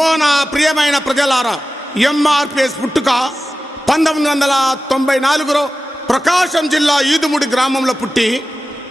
ఓ నా ప్రియమైన ప్రజలారా ఎంఆర్పిఎస్ పుట్టుక పంతొమ్మిది వందల తొంభై నాలుగులో ప్రకాశం జిల్లా ఈదుముడి గ్రామంలో పుట్టి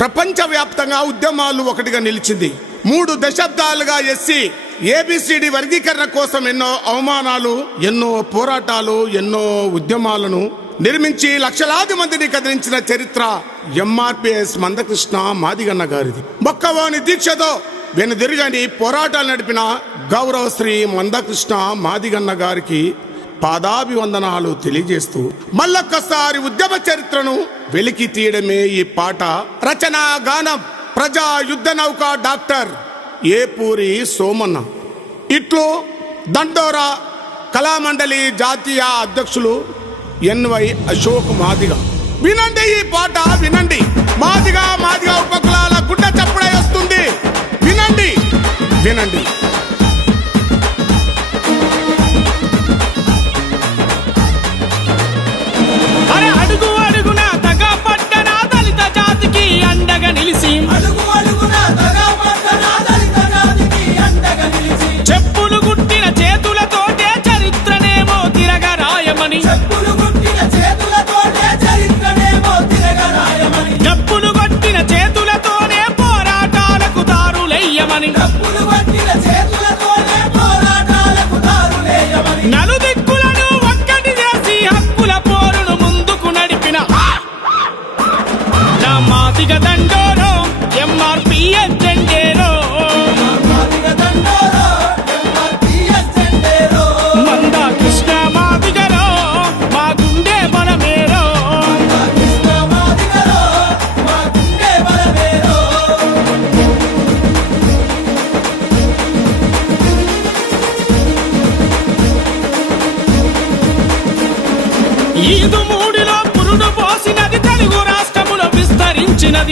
ప్రపంచవ్యాప్తంగా ఉద్యమాలు ఒకటిగా నిలిచింది. మూడు దశాబ్దాలుగా ఎస్సీ ఏబిసిడి వర్గీకరణ కోసం ఎన్నో అవమానాలు ఎన్నో పోరాటాలు ఎన్నో ఉద్యమాలను నిర్మించి లక్షలాది మందిని కదిలించిన చరిత్ర ఎంఆర్పిఎస్ మందకృష్ణ మాదిగన్న గారిది. మొక్కవోని దీక్షతో వెనుదిరుగని పోరాటాలు నడిపిన గౌరవశ్రీ మందకృష్ణ మాదిగన్న గారికి పాదాభివందనాలు తెలియజేస్తూ మళ్ళొక్కసారి ఉద్యమ చరిత్రను వెలికి తీయడమే ఈ పాట. రచన గానం ప్రజా యుద్ధ నౌక డాక్టర్ ఏపూరి సోమన్న. ఇట్లు దండోరా కళామండలి జాతీయ అధ్యక్షులు ఎన్వై అశోక్ మాదిగ. వినండి ఈ పాట. వినండి.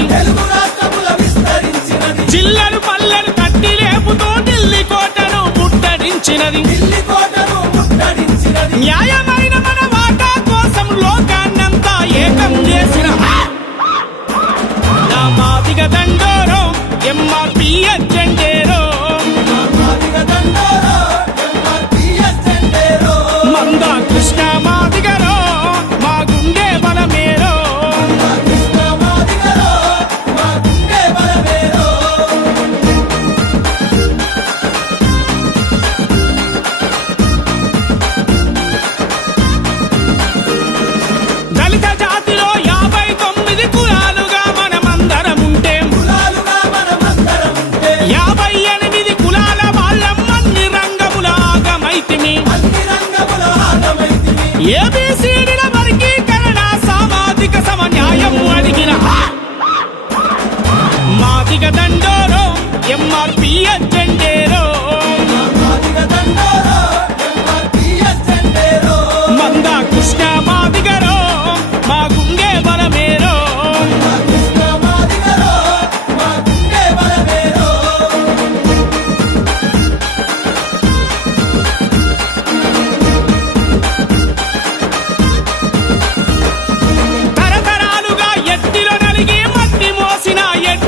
తెలుగు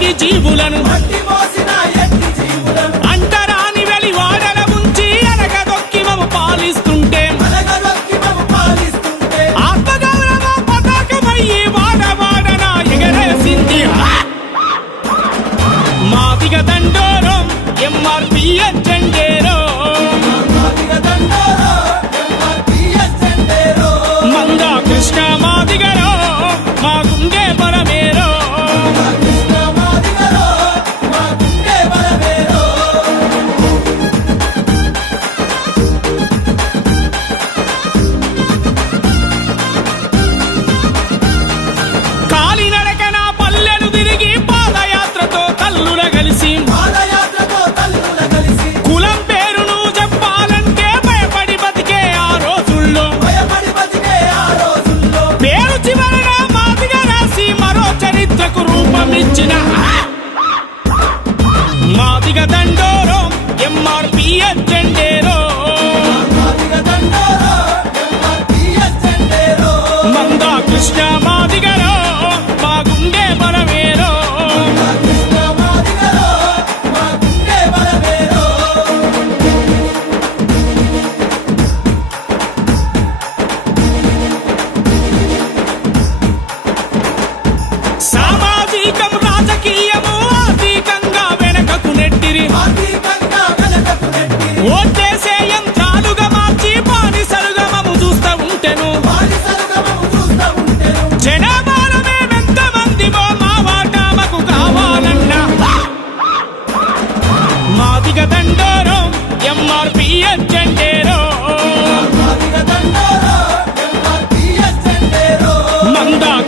ఎట్టి జీవులను. అంటరాని వెలి వాడల ఉంచి అనగదొక్కి మము పాలిస్తుంటే. అలగదొక్కి మమ్ము పాలిస్తుంటే. ఆత్మగౌరవ పతాకమయ్యి వాడవాడన ఎగరేసింది. మాదిగ దండోరం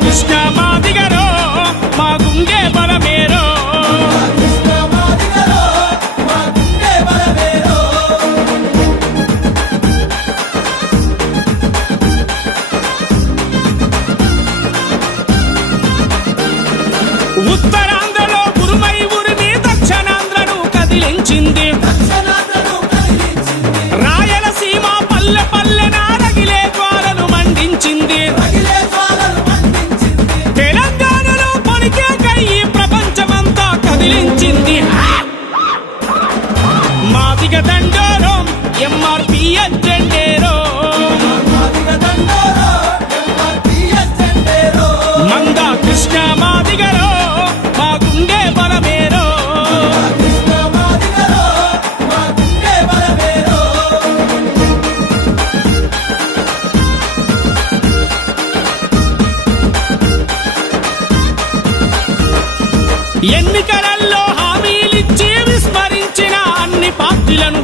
కృష్ణ మా దిగరో మా గుండె బల ఎన్నికలలో హామీలిచ్చి విస్మరించిన అన్ని పార్టీలను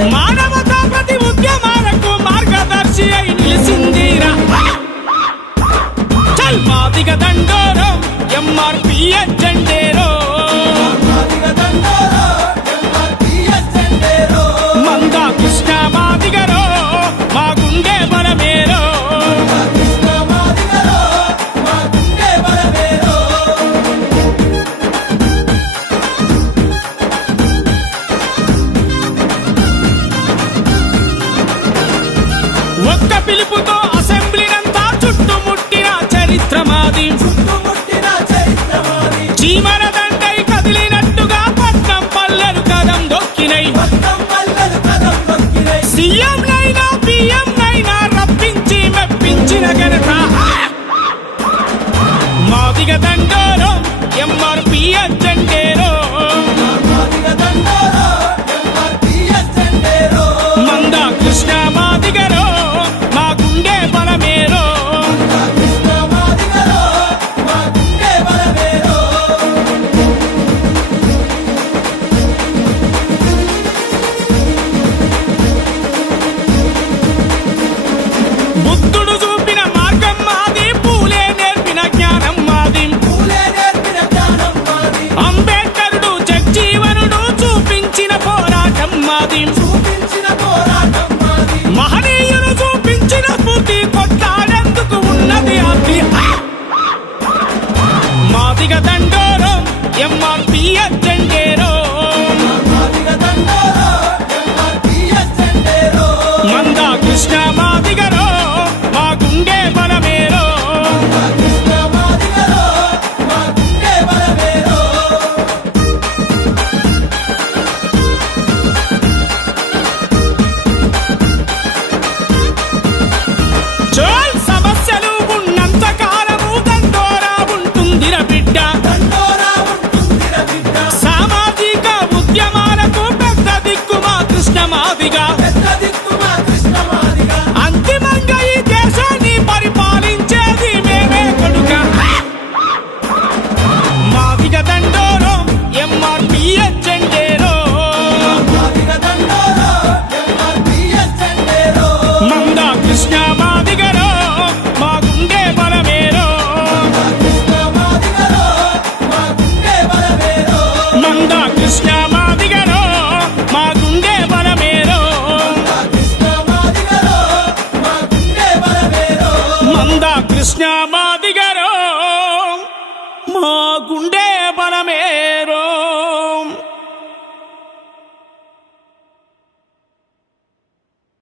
¡Mano! కృష్ణ మాదిగర. మాదిగా. అంతిమంగా ఈ దేశాన్ని పరిపాలించేది మేమే కనుక. మాదిగ దండోరో ఎంఆర్పిఎస్ జెండేరో. కృష్ణ మాదిగరో మా గుండె బలమేరో. మంద కృష్ణ